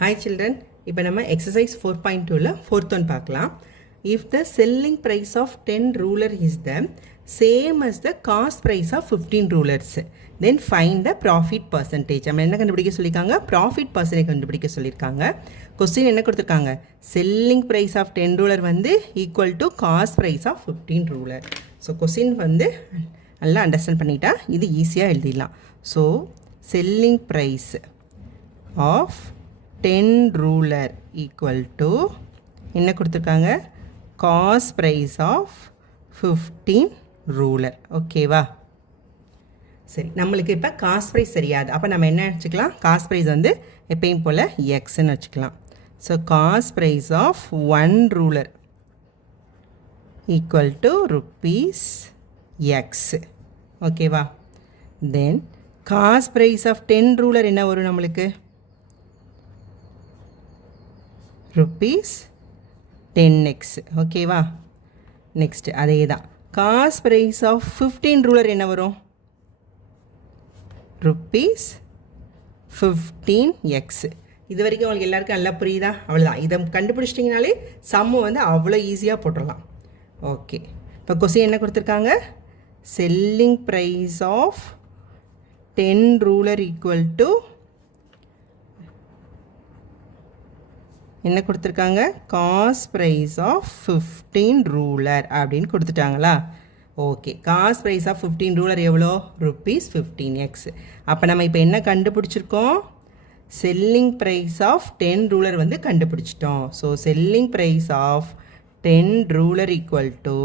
Hi children, இப்போ நம்ம exercise 4.2ல fourth one பார்க்கலாம். If the selling price of 10 ruler is the same as the cost price of 15 rulers, then find the profit percentage. நம்ம என்ன கண்டுபிடிக்க சொல்லிருக்காங்க? Profit percentage கண்டுபிடிக்க சொல்லிருக்காங்க. கொஸ்டின் என்ன கொடுத்திருக்காங்க? Selling price of 10 ruler வந்து equal to cost price of 15 ruler. So question வந்து நல்லா அண்டர்ஸ்டாண்ட் பண்ணிட்டா இது ஈஸியாக எழுதிடலாம். So selling price of 10 ruler equal to என்ன கொடுத்துருக்காங்க cost price of 15 ruler. ஓகேவா? சரி, நம்மளுக்கு இப்போ காஸ்ட் ப்ரைஸ் தெரியாது. அப்போ நம்ம என்ன வச்சுக்கலாம்? காஸ்ட் ப்ரைஸ் வந்து எப்பயும் போல் எக்ஸ்ன்னு வச்சுக்கலாம். So cost price of 1 ruler equal to rupees x. ஓகேவா? Then cost price of 10 ruler என்ன வரும் நம்மளுக்கு? Rupees 10x. ஓகேவா? நெக்ஸ்ட் அதே தான். காஸ்ட் ப்ரைஸ் ஆஃப் 15 ரூலர் என்ன வரும்? Rupees 15x. இது வரைக்கும் உங்களுக்கு எல்லாருக்கும் நல்லா புரியுதா? அவ்வளோதான். இதை கண்டுபிடிச்சிட்டிங்கனாலே சம்மு வந்து அவ்வளோ ஈஸியாக போட்டுடலாம். ஓகே, இப்போ கொஸ்டின் என்ன கொடுத்துருக்காங்க? Selling price of 10 ruler equal to என்ன கொடுத்துருக்காங்க? காஸ்ட் ப்ரைஸ் ஆஃப் 15 ரூலர் அப்படின்னு கொடுத்துட்டாங்களா? Okay, cost price of 15 ruler எவ்வளோ? Rupees 15x. அப்போ நம்ம இப்போ என்ன கண்டுபிடிச்சிருக்கோம்? செல்லிங் ப்ரைஸ் ஆஃப் 10 ரூலர் வந்து கண்டுபிடிச்சிட்டோம். So selling price of 10 ruler equal to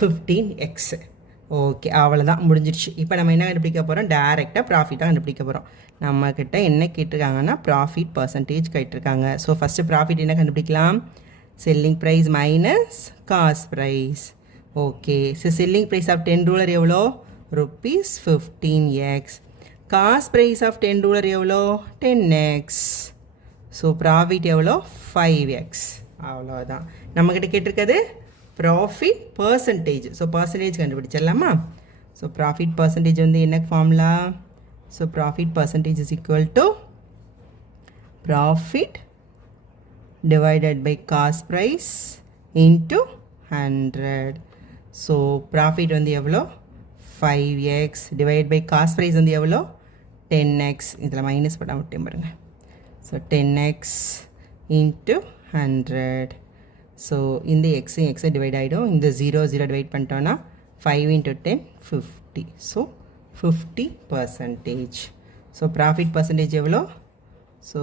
15x. Okay, அவ்வளோதான், முடிஞ்சிடுச்சு. இப்போ நம்ம என்ன கண்டுபிடிக்க போகிறோம்? டைரெக்டாக ப்ராஃபிட்டாக கண்டுபிடிக்க போகிறோம். நம்மக்கிட்ட என்ன கேட்டிருக்காங்கன்னா ப்ராஃபிட் பர்சன்டேஜ் கேட்டிருக்காங்க. ஸோ ஃபஸ்ட்டு ப்ராஃபிட் என்ன கண்டுபிடிக்கலாம்? Selling price minus cost price. Okay, so selling price of 10 ruler எவ்வளோ? Rupees 15x. Cost price of 10 ruler எவ்வளோ? 10x. ஸோ ப்ராஃபிட் எவ்வளோ? 5x. அவ்வளோதான். நம்மக்கிட்ட கேட்டிருக்கிறது ப்ராஃபிட் பர்சன்டேஜ். ஸோ பர்சன்டேஜ் கண்டுபிடிச்சிடலாமா? ஸோ ப்ராஃபிட் பர்சன்டேஜ் வந்து என்ன formula? So profit percentage is equal to profit divided by cost price into 100. So profit வந்து எவ்வளோ? 5x divide by cost price வந்து எவ்வளோ? 10x. இதில் மைனஸ் பண்ண மட்டும் பாருங்கள். So 10x into 100. ஸோ இந்த எக்ஸை டிவைட் ஆகிடும். இந்த 0 டிவைட் பண்ணிட்டோன்னா 5 × 10 50. ஸோ 50%. ஸோ ப்ராஃபிட் பர்சன்டேஜ் எவ்வளோ? So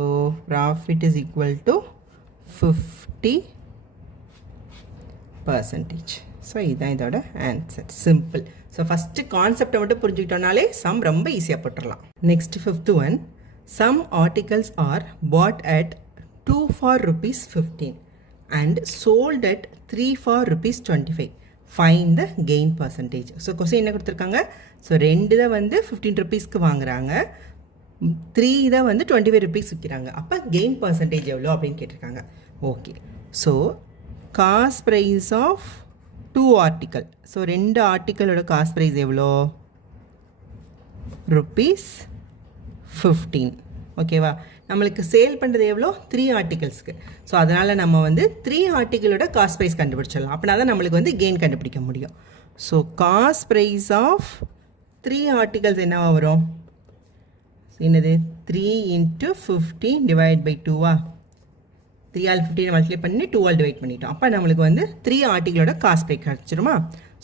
profit is equal to 50%. So இதுதான் இதோட ஆன்சர். சிம்பிள். ஸோ ஃபஸ்ட்டு கான்செப்டை மட்டும் புரிஞ்சுக்கிட்டோனாலே சம் ரொம்ப ஈஸியாக போட்டுடலாம். Next 5th one. Some articles are bought at 2 for rupees 15 and sold at 3 for rupees 25. Find the gain percentage. So question என்ன கொடுத்துருக்காங்க? So 2 தான் வந்து 15 ருபீஸ்க்கு வாங்குறாங்க, 3 தான் வந்து 25 ருபீஸ் விற்கிறாங்க. அப்போ கெயின் பர்சன்டேஜ் எவ்வளோ அப்படின்னு கேட்டிருக்காங்க. Okay, so cost price of 2 article. So 2 ஆர்டிக்கலோட காஸ்ட் ப்ரைஸ் எவ்வளோ? ருப்பீஸ் 15. ஓகேவா? நம்மளுக்கு சேல் பண்ணுறது எவ்வளோ? 3 ஆர்டிகல்ஸ்க்கு. ஸோ அதனால் நம்ம வந்து 3 ஆர்டிக்கலோட காஸ்ட் ப்ரைஸ் கண்டுபிடிச்சிடலாம். அப்படின்னா தான் நம்மளுக்கு வந்து கெயின் கண்டுபிடிக்க முடியும். So cost price of 3 articles என்னவா வரும்? என்னது? 3 × 15 டிவைட் பை 2வா? 3 ஆல் 15 மல்டிப்ளை பண்ணி 2 ஆல் டிவைட் பண்ணிட்டோம். அப்போ நம்மளுக்கு வந்து 3 ஆர்டிகளோட காஸ்ட் ப்ரைஸ் கிடச்சிருமா?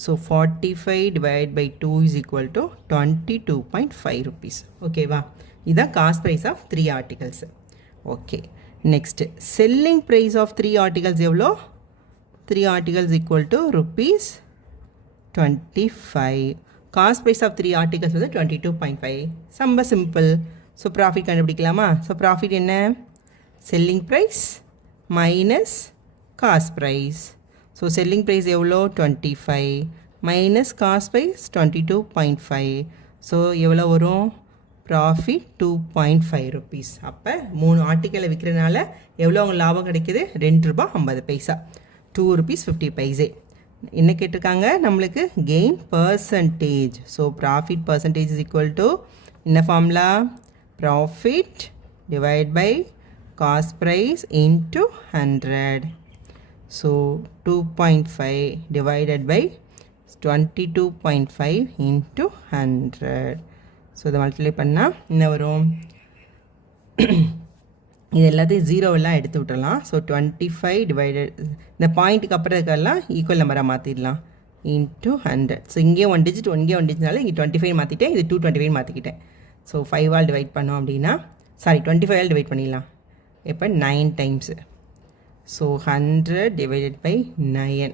So 45 divide by 2 is equal to 22.5 rupees. ஓகேவா? இதுதான் cost price of 3 articles. Okay, next selling price of 3 articles எவ்வளோ? 3 articles equal to rupees 25. Cost price of 3 articles வந்து 22.5. ரொம்ப சிம்பிள். ஸோ ப்ராஃபிட் கண்டுபிடிக்கலாமா? ஸோ ப்ராஃபிட் என்ன? Selling price minus cost price. So selling price எவ்வளோ? 25 minus cost price 22.5. So எவ்வளோ வரும்? Profit 2.5 rupees. அப்போ 3 ஆர்டிக்கலை விற்கிறதுனால எவ்வளோ அவங்க லாபம் கிடைக்கிது? 2 ரூபா 50 பைசா. 2 ருபீஸ் 50 பைசே. என்ன கேட்டிருக்காங்க? நம்மளுக்கு gain percentage. So profit percentage is equal to என்ன formula? Profit divided by cost price into 100. So 2.5 divided by 22.5 into 100. So இதை மல்டிப்ளை பண்ணால் என்ன வரும்? இது எல்லாத்தையும் ஜீரோவெல்லாம் எடுத்து விட்டுடலாம். ஸோ 25 டிவைடட் இந்த பாயிண்ட்டுக்கு அப்புறம் இருக்கலாம் ஈக்குவல் நம்பராக மாற்றிடலாம் இன்ட்டு 100. ஸோ இங்கே 1 டிஜிட் இங்கே 1 டிஜிட்னால இங்கே 25 மாற்றிட்டேன், இது 225 மாற்றிக்கிட்டேன். ஸோ 5 ஆல் டிவைட் பண்ணோம் அப்படின்னா 25 ஆல் டிவைட் பண்ணிடலாம். இப்போ 9 times. So 100 divided by 9.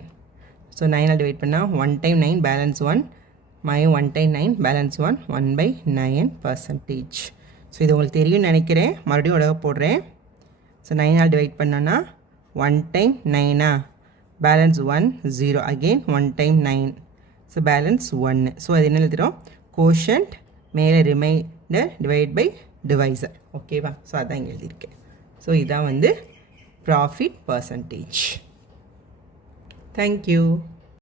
So 9 all divide பண்ணால் 1 time 9 balance 1 1 time 9 balance 1 by 9%. So இது உங்களுக்கு தெரியும்னு நினைக்கிறேன், மறுபடியும் உடக போடுறேன். ஸோ 9 ஆல் டிவைட் பண்ணோன்னா 1 time 9 balance 1 0 again 1 time 9. So balance 1. So அது என்ன எழுதுகிறோம்? கோஷன்ட் மேலே ரிமைண்டர் டிவைட் பை டிவைசர். ஓகேவா? ஸோ அதான் இங்கே எழுதியிருக்கேன். ஸோ இதான் வந்து ப்ராஃபிட் பர்சன்டேஜ். தேங்க்யூ.